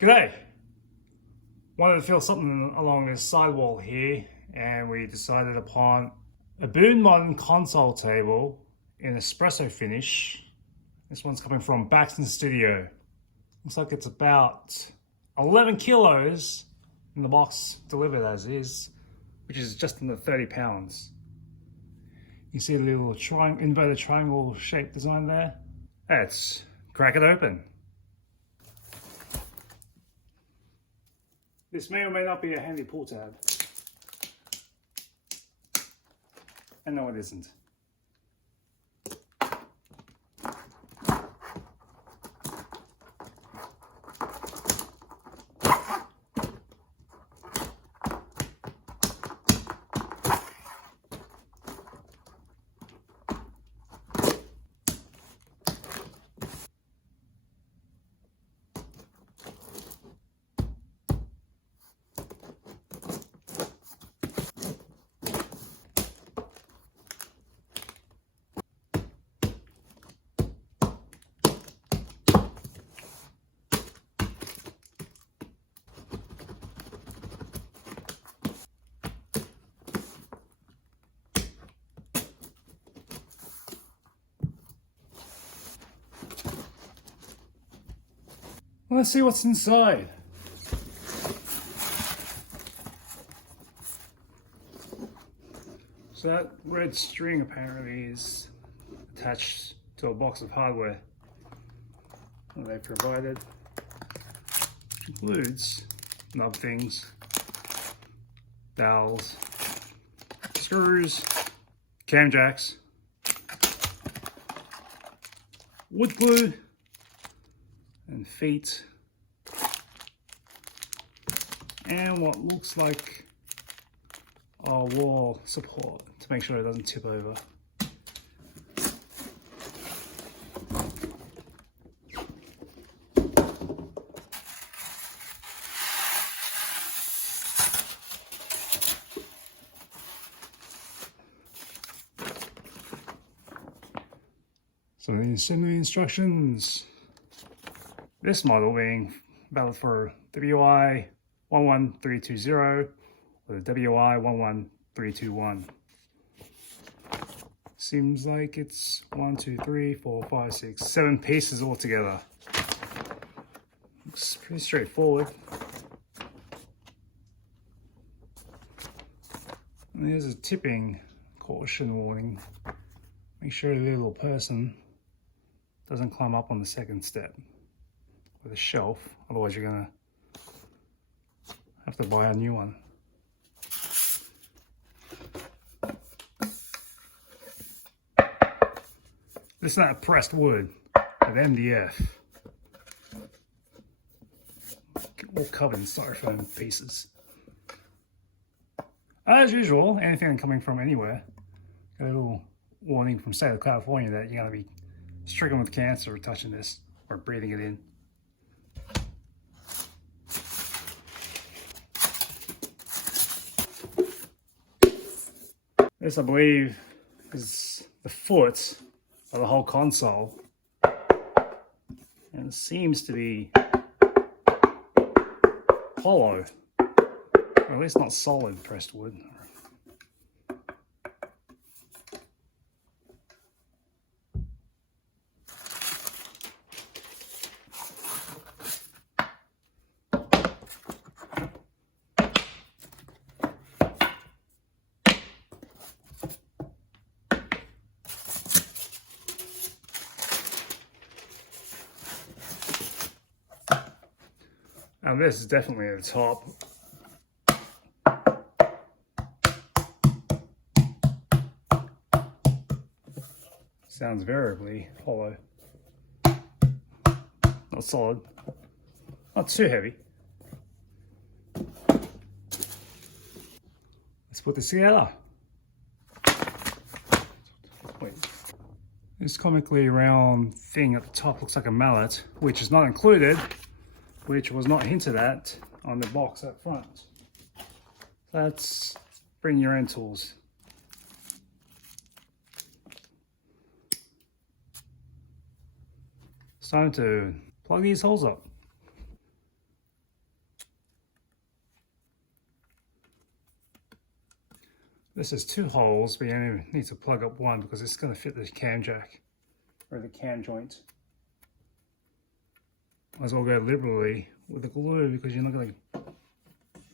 G'day! Wanted to feel something along this sidewall here, and we decided upon a Boone modern console table in espresso finish. This one's coming from Baxton-Studio. Looks like it's about 11 kilos in the box delivered as is, which is just under 30 pounds. You see the little inverted triangle shaped design there? Let's crack it open. This may or may not be a handy pull tab. And no, it isn't. Let's see what's inside. So that red string apparently is attached to a box of hardware that they provided, which includes knob things, dowels, screws, cam jacks, wood glue, and feet, and what looks like a wall support to make sure it doesn't tip over. Some of the assembly instructions. This model being valid for WI 11320 or the WI 11321. Seems like it's 1, 2, 3, 4, 5, 6, 7 pieces altogether. Looks pretty straightforward. And there's a tipping caution warning. Make sure the little person doesn't climb up on the second step with a shelf, otherwise you're gonna have to buy a new one. This is not pressed wood with MDF. All covered in styrofoam pieces. As usual, anything coming from anywhere, got a little warning from the state of California that you're gonna be stricken with cancer touching this or breathing it in. This, I believe, is the foot of the whole console, and it seems to be hollow, or at least not solid pressed wood. Now this is definitely at the top. Sounds variably hollow. Not solid. Not too heavy. Let's put this together. Wait. This comically round thing at the top looks like a mallet, which is not included, which was not hinted at on the box up front. Let's bring your own tools. It's time to plug these holes up. This is 2 holes, but you only need to plug up one because it's going to fit the cam jack or the cam joint. Might as well go liberally with the glue because you're not going to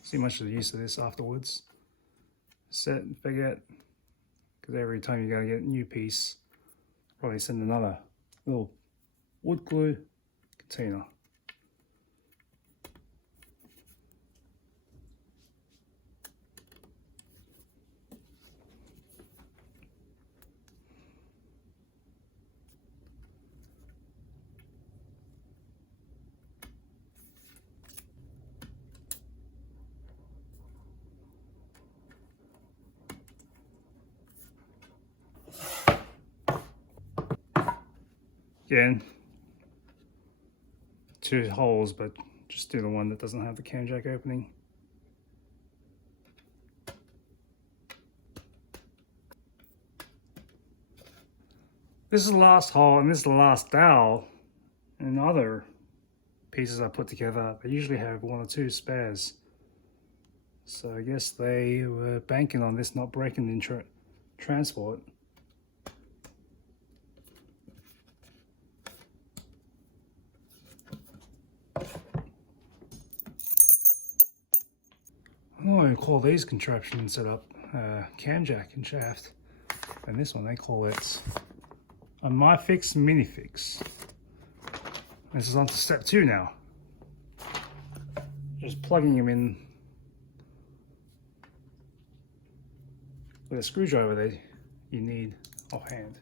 see much of the use of this afterwards. Set and forget, because every time you're going to get a new piece, probably send another little wood glue container. Again, 2 holes, but just do the one that doesn't have the cam jack opening. This is the last hole, and this is the last dowel. And other pieces I put together, they usually have 1 or 2 spares. So I guess they were banking on this not breaking in transport. I don't know what I call these contraptions set up, cam jack and shaft. And this one, they call it a My Fix Mini Fix. This is on to step 2 now. Just plugging them in with a screwdriver that you need offhand.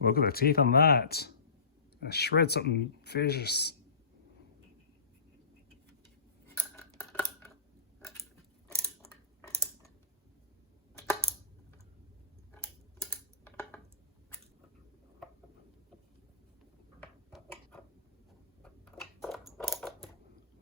Look at the teeth on that. I shred something vicious.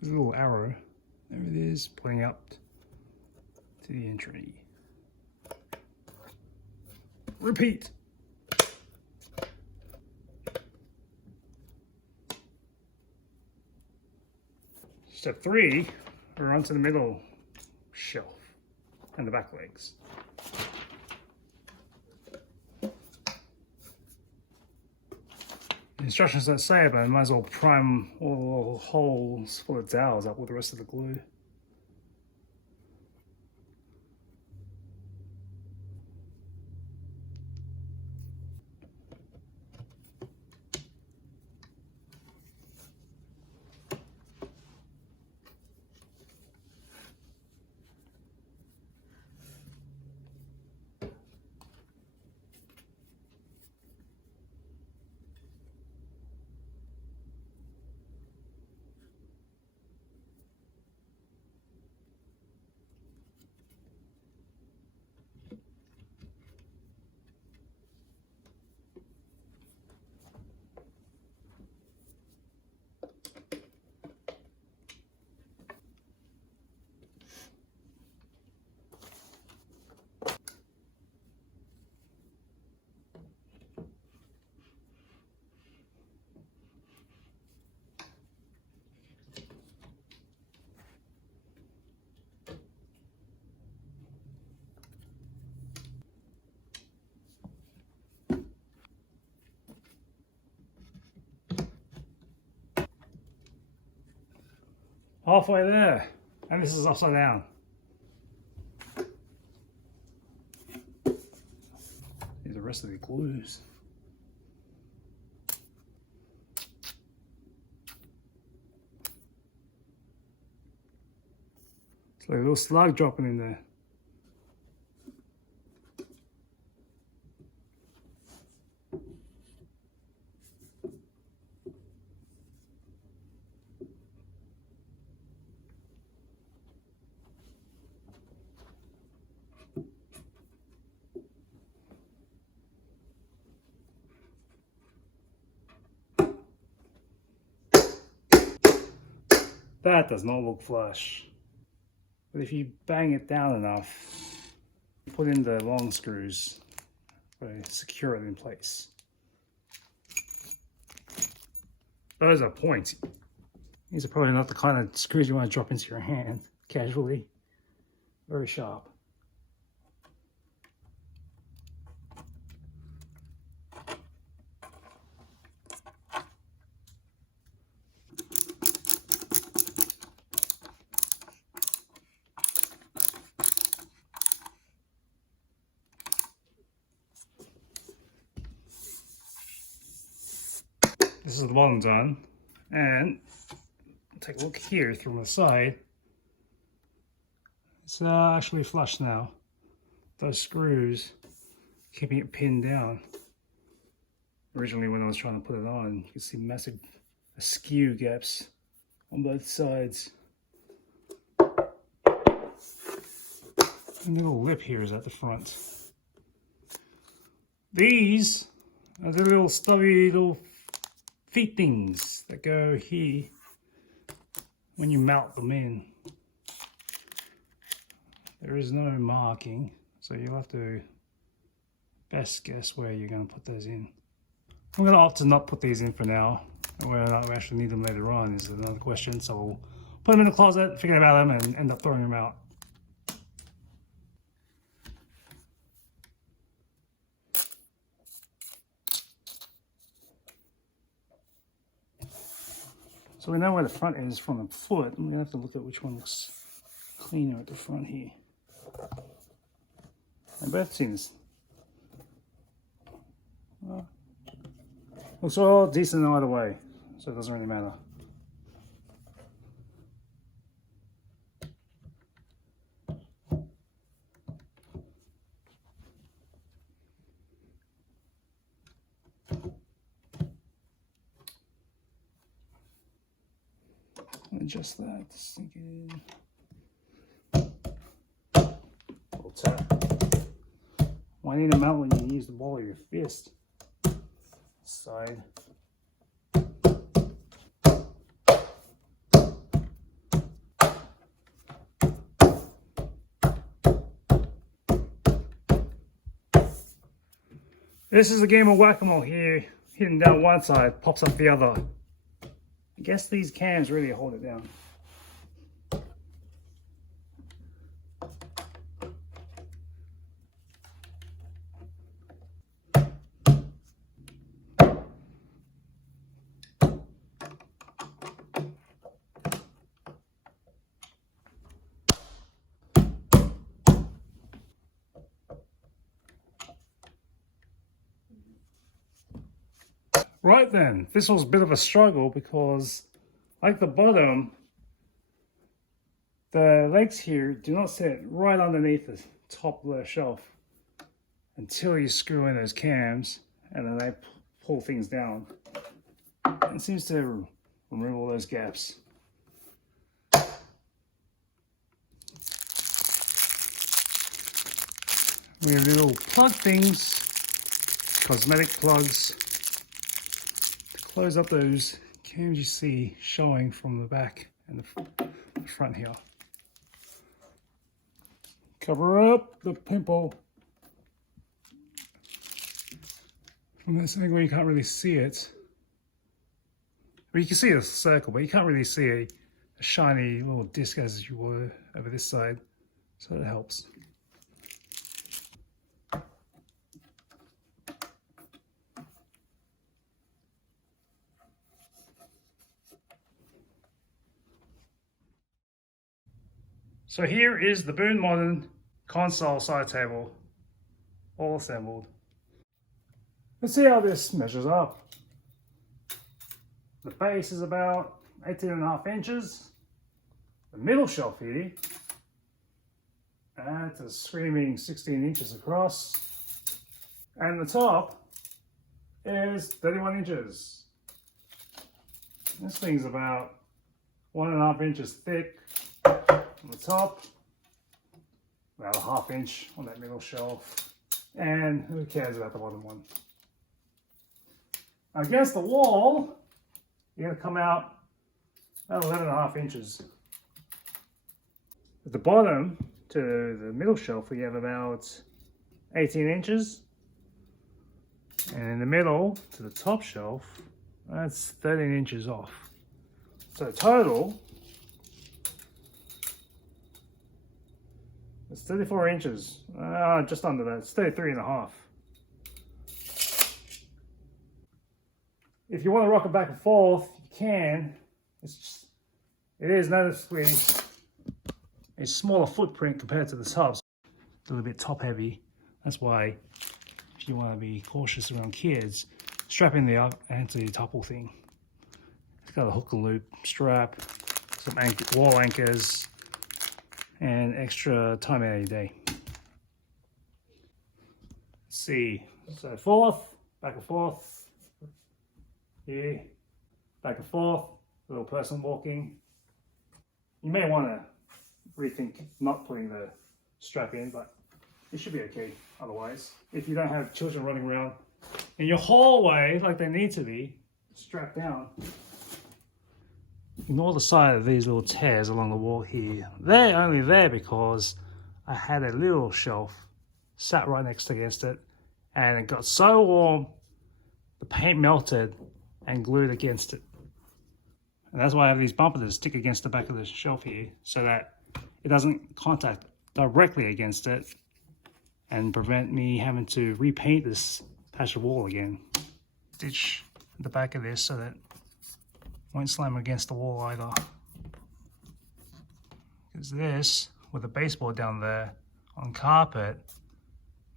There's a little arrow. There it is, pointing up to the entry. Repeat. Step 3, we're onto the middle shelf and the back legs. The instructions don't say it, but I might as well prime all the holes full of dowels up with the rest of the glue. Halfway there, and this is upside down. Here's the rest of the glues. It's like a little slug dropping in there. That does not look flush. But if you bang it down enough, put in the long screws to secure it in place. Those are pointy. These are probably not the kind of screws you want to drop into your hand casually. Very sharp. This is the bottom done, and take a look here from the side. It's actually flush now. Those screws keeping it pinned down. Originally, when I was trying to put it on, you could see massive askew gaps on both sides. And the little lip here is at the front. These are the little stubby little feet things that go here when you mount them in. There is no marking, so you'll have to best guess where you're going to put those in. I'm going to opt to not put these in for now. Whether or not we actually need them later on is another question, so we'll put them in the closet, forget about them, and end up throwing them out. So we know where the front is from the foot. I'm gonna have to look at which one looks cleaner at the front here. And both seems looks all decent either way, so it doesn't really matter. Adjust that, sink it in. Little tap. Why need a mount when you use the ball of your fist? Side. This is a game of whack-a-mole here. Hitting down one side, pops up the other. I guess these cams really hold it down. Right then, this was a bit of a struggle because, like the bottom, the legs here do not sit right underneath the top left shelf until you screw in those cams, and then they pull things down. It seems to remove all those gaps. We have little plug things, cosmetic plugs. Close up those cams you see showing from the back and the front here. Cover up the pimple. From this angle you can't really see it. Well, you can see a circle, but you can't really see a shiny little disc as you would over this side, so it helps. So here is the Boone Modern console side table, all assembled. Let's see how this measures up. The base is about 18.5 inches. The middle shelf here, that's a screaming 16 inches across. And the top is 31 inches. This thing's about 1.5 inches thick on the top, about 1/2 inch on that middle shelf, and who cares about the bottom one? Against the wall, you're going to come out about 11.5 inches. At the bottom to the middle shelf, we have about 18 inches. And in the middle to the top shelf, that's 13 inches off. So total, it's 34 inches. Just under that. It's 33.5. If you want to rock it back and forth, you can. It is noticeably a smaller footprint compared to the tubs. A little bit top heavy. That's why, if you want to be cautious around kids, strap in the anti-topple thing. It's got a hook and loop strap, some wall anchors, and extra time out of your day. Let's see. So forth, back and forth. Here, back and forth. Little person walking. You may want to rethink not putting the strap in, but it should be okay otherwise. If you don't have children running around in your hallway like they need to be, strapped down. Ignore the side of these little tears along the wall here. They're only there because I had a little shelf sat right next against it, and it got so warm the paint melted and glued against it. And that's why I have these bumpers that stick against the back of the shelf here, so that it doesn't contact directly against it and prevent me having to repaint this patch of wall again. Stitch the back of this so that it won't slam against the wall either. Because this, with a baseboard down there on carpet,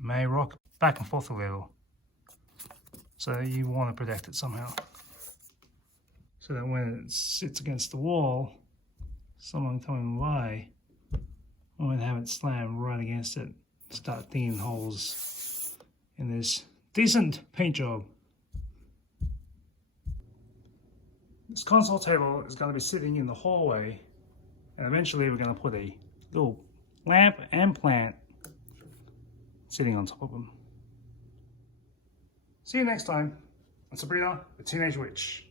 may rock back and forth a little. So you want to protect it somehow, so that when it sits against the wall, someone coming by won't have it slam right against it, start digging holes in this decent paint job. This console table is going to be sitting in the hallway, and eventually we're going to put a little lamp and plant sitting on top of them. See you next time on Sabrina, the Teenage Witch.